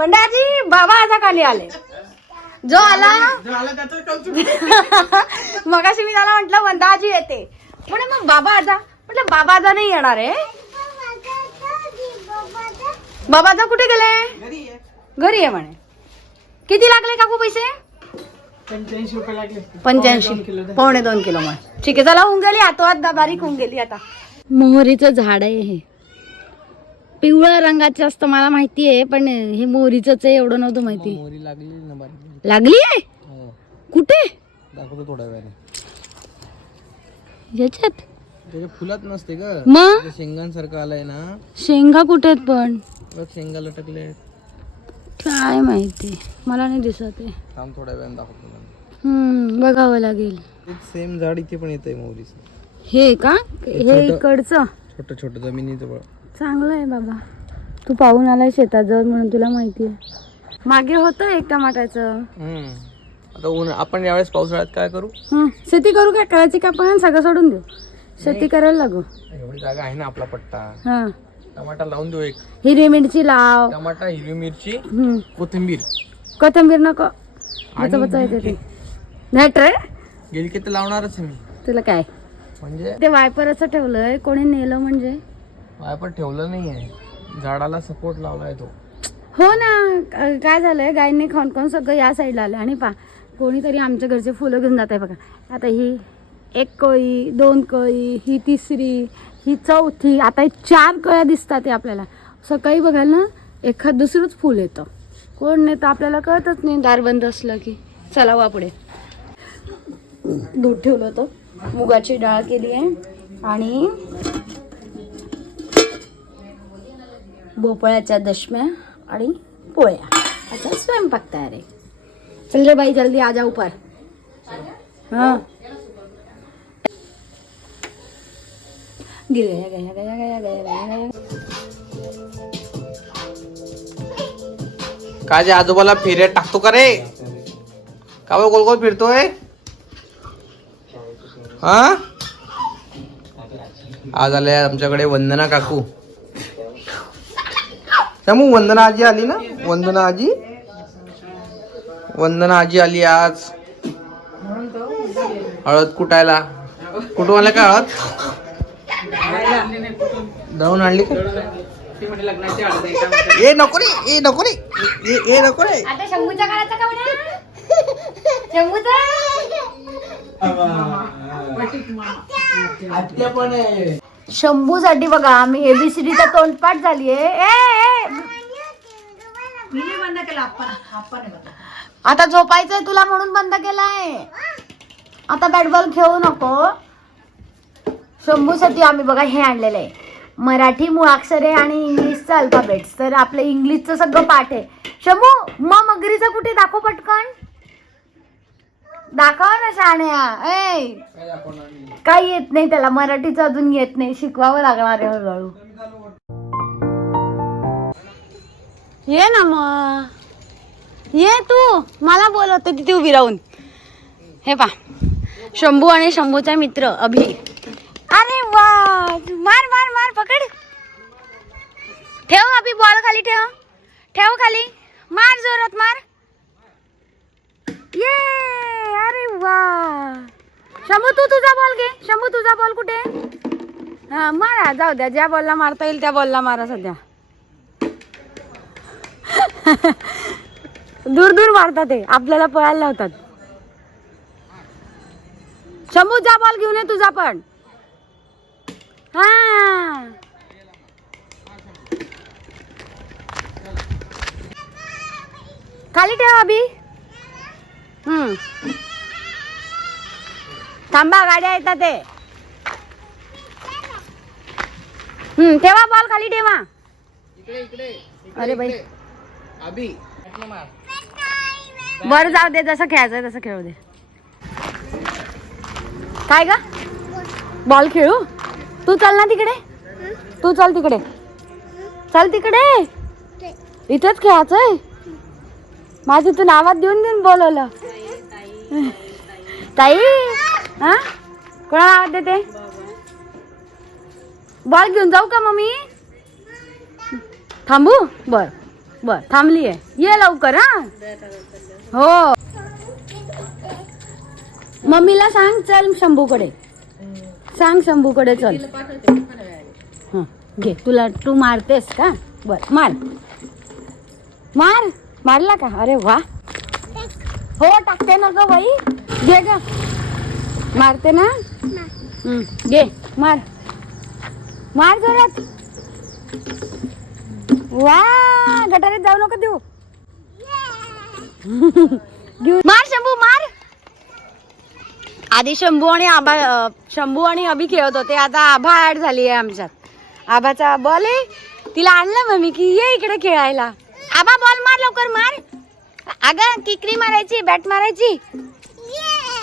पंडाजी बाबा आता खाली आले. जो आला मगाशी मी त्याला म्हंटल वंदाजी येते. म्हणे मग बाबा आजा म्हटलं बाबा आजा नाही येणार आहे. बाबा आजा कुठे गेले? घरी आहे. म्हणे. किती लागले काकू पैसे? पंच्याऐंशी रुपये लागले. पंच्याऐंशी. पावणे दोन किलो. मग ठीक आहे चला होऊन गेली आता आता बारीक होऊन गेली आता. मोहरीचं झाड आहे हे. पिवळ्या रंगाचं असतं मला माहिती आहे पण हे मोहरीच आहे एवढं नव्हतं माहिती. मोरी लागली ना बारीक. लागली आहे? हो. कुठे? दाखवतो थोड्या वेळाने. याच्यात? त्याच्या फुलात नसते ग. मग? शेंगांसारखं आलंय ना. शेंगा कुठे आहेत पण? बघ शेंगा लटकले काय माहिती? मला नाही दिसत आहे. थांब थोड्या वेळाने दाखवतो तुला. हम्म बघावं लागेल. तेच सेम झाड इथे पण येतंय मोहरीचं. हे का? हे इकडचं. छोटं छोटं जमिनीजवळ. चांगलं आहे बाबा. तू पाहून आलाय शेतात जाऊन म्हणून तुला माहिती आहे. मागे होतं एक टमाट्याचं. आता ऊन आपण यावेळेस पावसाळ्यात काय करू? हं, शेती करू काय? करायची का पण सगळं सोडून देऊ. शेती करायला लागू. एवढी जागा आहे ना आपला पट्टा. हा. टमाटा लावून देऊ एक. हिरवी मिरची लाव. टमाटा हिरवी मिरची कोथिंबीर. कोथिंबीर नको. बचा बचा येते ते नाही रे गेली की तर लावणारच मी. तुला काय? म्हणजे? ते वायपर असं ठेवलंय कोणी नेलं म्हणजे? वायपर ठेवलं नाहीये. झाडाला सपोर्ट लावलाय तो. हो ना काय झालंय? गायींनी खाऊन खाऊन सगळं या साईडला आलं आणि पा कोणीतरी आमच्या घरचे फुलं घेऊन जात आहे बघा. आता ही एक कळी दोन कळी ही तिसरी ही चौथी आता ही चार कळ्या दिसतात आहे आपल्याला. सकाळी बघाल ना एखाद दुसरंच फुल येतं. कोण नाही तर आपल्याला कळतच नाही. दार बंद असलं की. चला वा पुढे. दूध ठेवलं होतं. मुगाची डाळ केली आहे. आणि भोपळ्याच्या दशम्या आणि पोळ्या. असा स्वयंपाक तयार आहे. चल रे बाई जल्दी आजा उपर. हां. हाँ गया गया गया गया गया गया गया काय जे आजोबाला फेऱ्या टाकतो का रे? का बरं गोल गोल फिरतोय? हा? आज आले आमच्याकडे वंदना काकू. त्यामुळे वंदना आजी आली ना? वंदना आजी वंदना आजी आली आज. हळद कुटायला. कुठून आल्या का हळद? जाऊन आणली का? ए नको रे ए नको रे. ए- ए नको रे. आता शंभूसाठी बघा आम्ही एबीसीडीचा तोंडपाठ झालीये. ए, ए. आता झोपायचंय तुला म्हणून बंद केलाय. आता बॅट बॉल खेळू नको. शंभूसाठी आम्ही बघा हे आणलेलं आहे मराठी मुळाक्षरे आणि इंग्लिशचं अल्फाबेट्स. तर आपलं इंग्लिशचं सगळं पाठ आहे. शंभू मग मगरीचं कुठे दाखव पटकन. दाखव ना शाण्या. ए काही येत नाही त्याला. मराठीचं अजून येत नाही. शिकवावं लागणार आहे हळूहळू. ये ना मग ये तू. मला बोलवते तिथे उभी राहून. हे पा. शंभू आणि शंभूचा मित्र अभि. अरे वा. मार मार मार. पकड. ठेव अभि बॉल खाली ठेव. ठेव खाली. मार जोरात मार. ये अरे वा. शंभू तू तुझा बॉल घे. शंभू तुझा बॉल कुठे? हा मारा. जाऊ द्या. ज्या बॉलला मारता येईल त्या बॉलला मारा सध्या. दूर दूर मारतात ते. आपल्याला पळायला लावतात. शंभू जा बॉल घेऊन ये तुझा पण. हा. खाली ठेवा अभि. हम्म. थांबा गाड्या येतात ते. हम्म ठेवा बॉल खाली ठेवा. इकडे इकडे अरे बाई. बरं जाऊ दे जसं खेळायचं तसं खेळू दे. काय ग? बॉल खेळू? तू चल ना तिकडे. तू चल तिकडे. चल तिकडे. इथेच खेळायचंय माझी तू नावात देऊन देऊन बोलवलं. ताई. हा? कोणा नावात देते? बॉल घेऊन जाऊ का मम्मी? थांबू? बर बर थांबली आहे. ये लवकर हा? हो. मम्मीला सांग चल शंभूकडे. सांग शंभूकडे चल. घे तुला तू मारतेस का? बर मार. मार? मारला का? अरे वा. हो टाकते ना ग बाई. घे ग. मारते ना? घे मार. मार जोरात. वा गटारीत जाऊ नको देऊ. मार शंभू मार. आधी शंभू आणि आबा शंभू आणि अभि खेळत होते. आता आभा ऍड झाली आहे आमच्यात. आबाचा बॉल आहे. तिला आणलं मम्मी की ये इकडे खेळायला. आबा बॉल मार लवकर मार. अगं किकरी मारायची बॅट मारायची.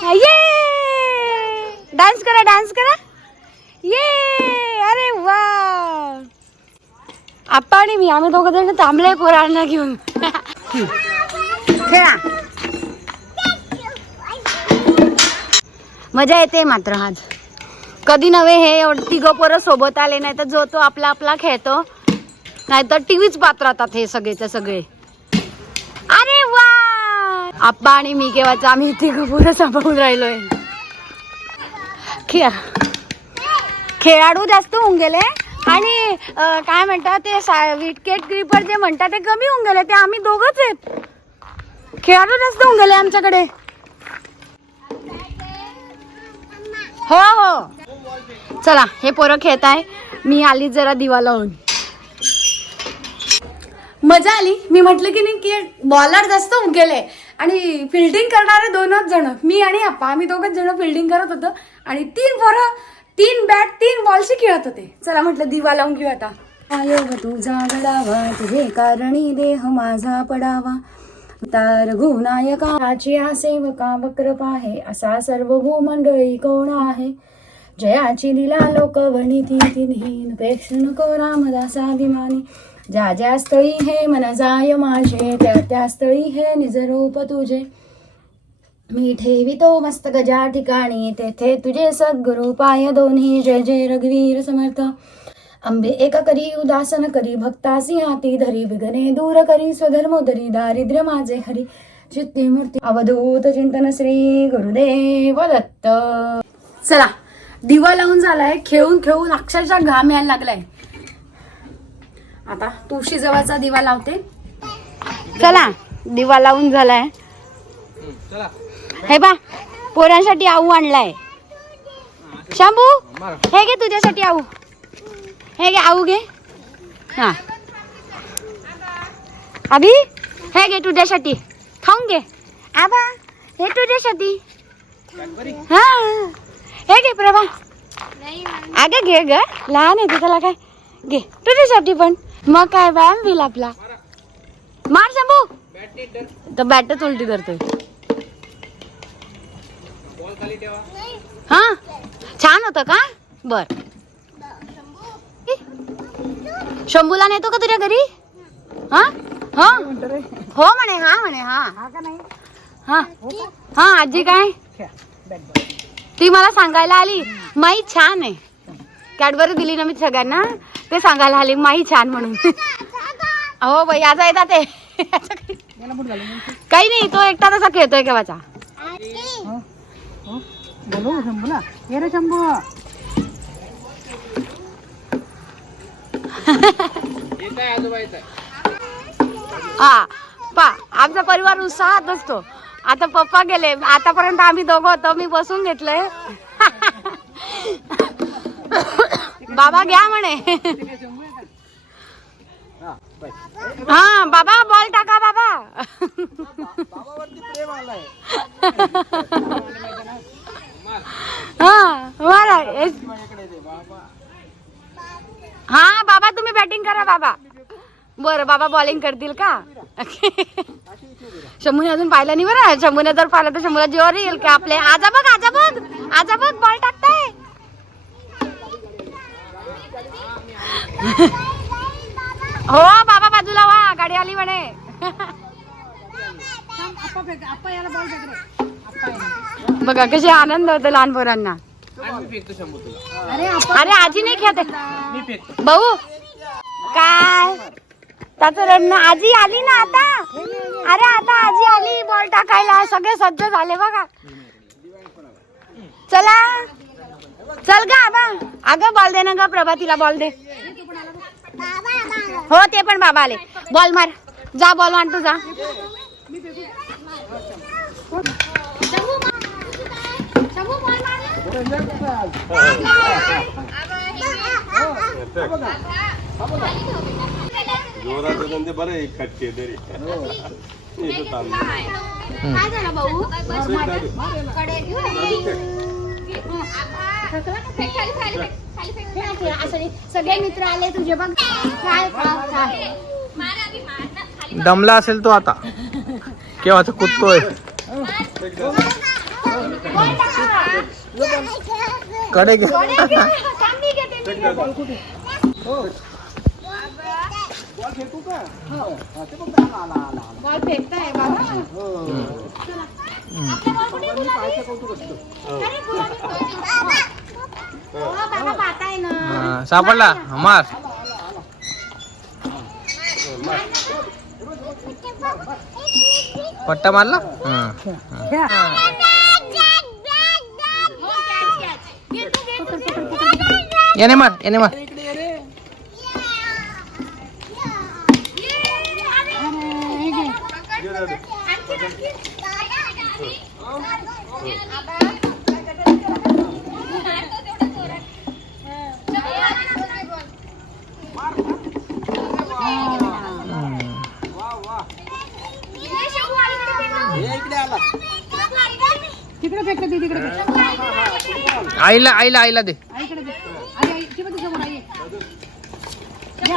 ये. डान्स करा डान्स करा. ये! अरे वा! आप्पा आणि मी आम्ही दोघं जण थांबले पोरांना घेऊन. खेळा. मजा येते मात्र आज. कधी नव्हे हे तिघं पोरं सोबत आले नाही तर जो तो आपला आपला खेळतो नाही तर टीव्हीच पाहत राहतात हे सगळेचे सगळे. अरे वा! आप्पा आणि मी केव्हाच आम्ही तिघं पोरं सांभाळून राहिलोय. खेळा. खेळाडू जास्त होऊन गेले. आणि काय म्हणतात ते विकेट क्रीपर जे म्हणतात ते कमी होऊन गेले. ते आम्ही दोघच आहेत. खेळाडू जास्त होऊन गेले आमच्याकडे. हो हो. चला हे पोरं खेळत आहे. मी आली जरा दिवा लावून मजा आली. मी म्हटलं की नाही की बॉलर जास्त होऊन गेले. आणि फिल्डिंग करणारे दोनच जण मी आणि आप्पा. आम्ही दोघंच जण फिल्डिंग करत होतो. आणि तीन पोरं तीन बॅट तीन बॉलशी खेळत होते. चला म्हटलं दिवा लावून घेऊ आता. आयोग तुझा घडावा तुझे कारणी देह माझा पडावा. तार गुनायकाची सेवका वक्र पाहे असा सर्व भूमंडळी कोण आहे? जयाची दिला लोक वणिती तिन्हीन प्रेक्षण को रामदासाभिमानी ज्या ज्या स्थळी हे मन जाय माझे त्या त्या स्थळी हे निज रूप तुझे. मी ठेवितो मस्तक ज्या ठिकाणी तेथे तुझे सद्गुरु पाय दोन्ही. जय जय रघुवीर समर्थ. अंबे एक करी उदासन करी. भक्तासी हाती धरी. विघ्ने दूर करी. स्वधर्मोदरी. दारिद्र्य माझे हरी. चित्ते मूर्ती. अवधूत चिंतन श्री गुरुदेव दत्त. चला दिवा लावून झालाय. खेळून खेळून अक्षरशः घाम यायला लागलाय. आता तुळशी जवळचा दिवा लावते. चला दिवा लावून झालाय. चला. हे बा पोरांसाठी आऊ आणलाय. शंभू हे घे तुझ्यासाठी आऊ. हे घे आऊ घे. हा. अभि हे घे तुझ्यासाठी. खाऊन घे. आबा हे तुझ्यासाठी. हा. हे घे प्रभा. अगं घे ग. लहान आहे त्याला काय? घे. तुझ्यासाठी पण. मग काय व्यायाम होईल आपला. मार शंभू. तर बॅटच उलटी करतोय हा? छान होतं का? बर. शंभूला नेतो का तुझ्या घरी? हा? हा? हो म्हणे हा म्हणे हा. हा. हा आजी काय? ती मला सांगायला आली. माई छान आहे. कॅडबरी दिली ना मी सगळ्यांना. ते सांगायला आली माई छान म्हणून. हो बाई आज येतात ते. काही नाही तो एकटा तसा खेळतोय केव्हाचा. बोलू शंभूला ये रे शंभू हा पा आमचा परिवार उत्साहात असतो आता पप्पा गेले. आतापर्यंत आम्ही दोघं होतो. मी बसून घेतलंय बाबा घ्या म्हणे. हा बाबा बॉल टाका बाबा. बाबावरती प्रेम आलाय. हा मारा हा बाबा तुम्ही बॅटिंग करा बाबा. बरं बाबा बॉलिंग करतील का? शंभूने अजून पाहिलं नाही बरं. शंभूने जर पाहिलं तर शंभूला जेव्हा येईल का आपले? आजा बघ आजा बघ. आजा बघ बॉल टाकताय. हो बाबा बाजूला वा गाडी आली म्हणे. बघा कसे आनंद होतो लहान पोरांना. तुला अरे आजी नाही खेळत भाऊ काय? त्याचं रडणं. आजी आली ना आता? अरे आता आजी आली बॉल टाकायला. सगळे सज्ज झाले बघा. चला. चल गा आबा. अगं बॉल दे ना ग प्रभातीला बॉल दे. हो ते पण बाबा आले. बॉल मार. जा बॉल मार तू जा. जोरात बरं एक खटके तरी. इथं थांबलो. काय झालं भाऊ सगळे मित्र आले तुझे बघ काय काय दमला असेल तो आता. केव्हाचा कुदतोय कडे घे. सापडला? मार. पट्टा मारला? हा. याने मार याने मार तिकडे फेकते ती तिकडे फेक. आईला आईला आईला दे आईकडे दे आई आई ती बघ समोर आई आहे. दे आईला.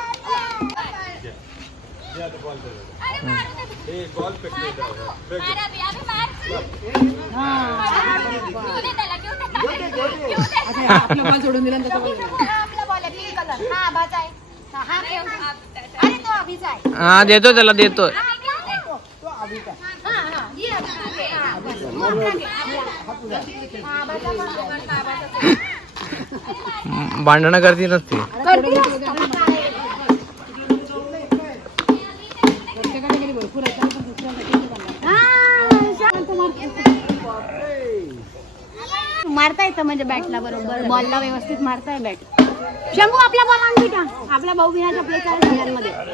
आपलं बॉल सोडून दिला. हा देतो त्याला देतो भांडणं करती नसते प्रत्येकाच्या घरी भरपूर आहे. त्याला पण दुसऱ्याला किती बनला. मारता येतं म्हणजे बॅटला बरोबर. बॉलला व्यवस्थित मारताय बॅट शंभू आपला बॉल आण बेटा. आपला भाऊ बिना आपल्या चार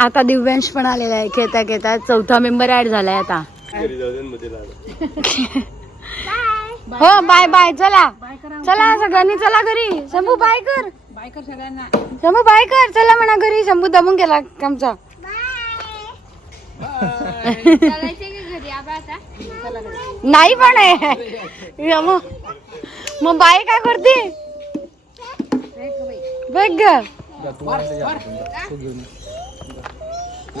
आता दिव्यांश पण आलेला आहे. खेळता खेळता चौथा मेंबर ऍड झालाय आता. हो बाय बाय चला. चला सगळ्यांनी चला घरी. शंभू बाय कर. बायकर सगळ्यांना. शंभू बाय कर. चला म्हणा घरी. शंभू दमून गेला आमचा. नाही पण आहे. मग मग बाय काय करते? बघ ग.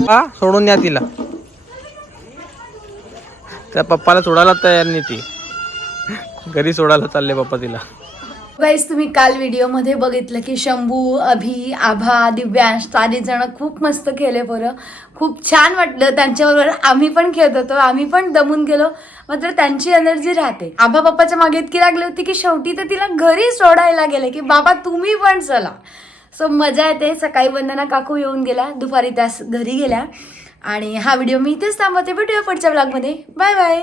हा सोडून या तिला. त्या पप्पाला सोडायला तयार नाही ती. घरी सोडायला चालले पप्पा तिला. गाईज तुम्ही काल व्हिडिओमध्ये बघितलं की शंभू अभि आभा दिव्यांश चारी जण खूप मस्त खेळले पोरं. खूप छान वाटलं. त्यांच्याबरोबर आम्ही पण खेळत होतो. आम्ही पण दमून गेलो. मात्र त्यांची एनर्जी राहते. आभा बाप्पाच्या मागे इतकी लागली होती की शेवटी तर तिला घरी सोडायला गेले की बाबा तुम्ही पण चला. सो मजा येते. सकाळी वंदना काकू येऊन गेल्या. दुपारी त्यास घरी गेल्या. आणि हा व्हिडिओ मी इथेच थांबवते. भेटूया पुढच्या ब्लॉगमध्ये बाय बाय